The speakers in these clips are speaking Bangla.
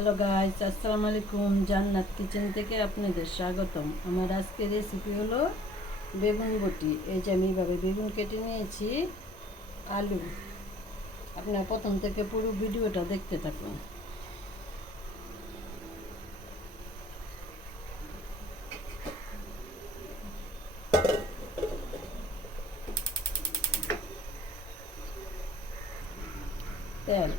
হ্যালো গাইস আসসালামু আলাইকুম। জান্নাত কিচেন থেকে আপনাদের স্বাগতম। আমার আজকের রেসিপি হলো বেগুন বটি। এই যে আমি এইভাবে বেগুন কেটে নিয়েছি, আলু। আপনার প্রথম থেকে পুরো ভিডিওটা দেখতে থাকুন। তেল।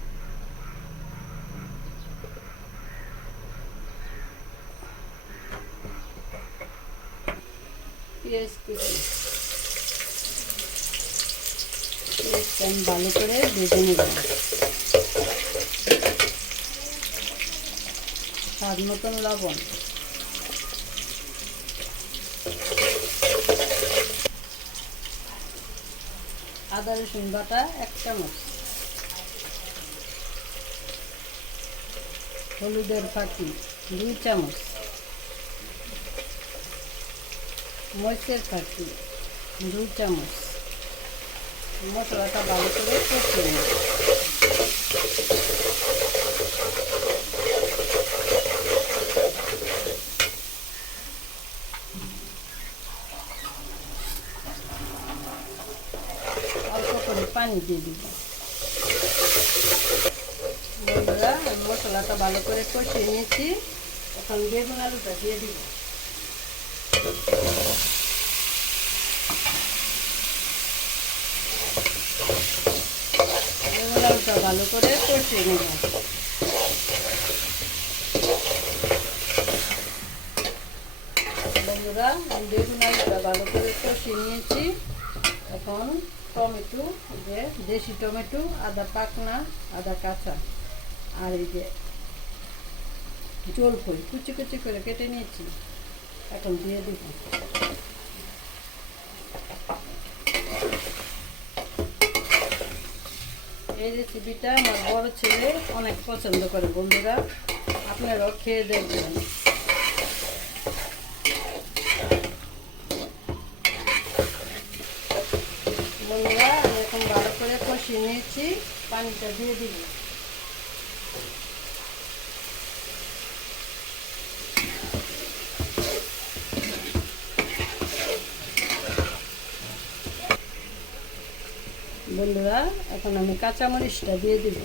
পেঁয়াজ কুচি। ভালো করে ভেজে নিলাম। স্বাদ মতন লবণ। আদা, রসুন বাটা এক চামচ। হলুদের ফাঁকি দুই চামচ। মরিচের ফাঁকি দু চামচ। মশলাটা ভালো করে কষিয়ে নেব অল্প করে পানি দিয়ে দিব। মশলাটা ভালো করে কষিয়ে নিয়েছি। এখন বেগুন আলুটা দিয়ে দিব। বেগুন ভালো করে কষিয়ে নেব। বন্ধুরা বেগুন আলুটা ভালো করে কষিয়ে নিয়েছি। এখন টমেটো যে দেশি টমেটো, আদা পাকনা, আদা কাঁচা, আর এই যে জলফই কুচি কুচি করে কেটে নিয়েছি। এখন দিয়ে দিব এই রেসিপিটা আমার বড় ছেলে অনেক পছন্দ করে, বন্ধুরা। আপনারাও খেয়ে দেখবেন। বন্ধুরা, আমি এখন ভালো করে কষিয়ে নিয়েছি। পানিটা দিয়ে দিব। বন্ধুরা এখন আমি কাঁচামরিচটা দিয়ে দিব।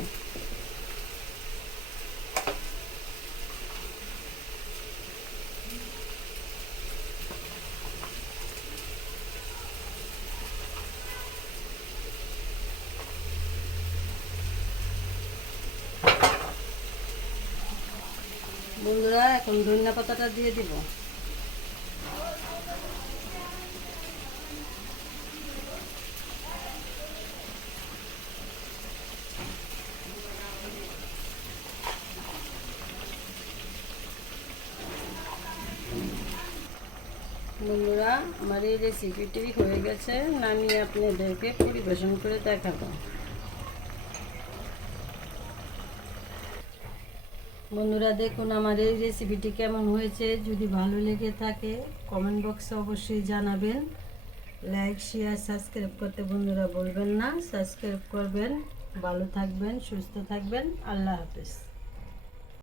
বন্ধুরা এখন ধনিয়া পাতাটা দিয়ে দিব। বন্ধুরা, আমার এই রেসিপিটি হয়ে গেছে। নামিয়ে আপনাদেরকে পরিবেশন করে দেখাবো। বন্ধুরা, দেখুন আমার এই রেসিপিটি কেমন হয়েছে। যদি ভালো লেগে থাকে কমেন্ট বক্সে অবশ্যই জানাবেন। লাইক শেয়ার সাবস্ক্রাইব করতে বন্ধুরা বলবেন না। সাবস্ক্রাইব করবেন। ভালো থাকবেন, সুস্থ থাকবেন। আল্লাহ হাফেজ।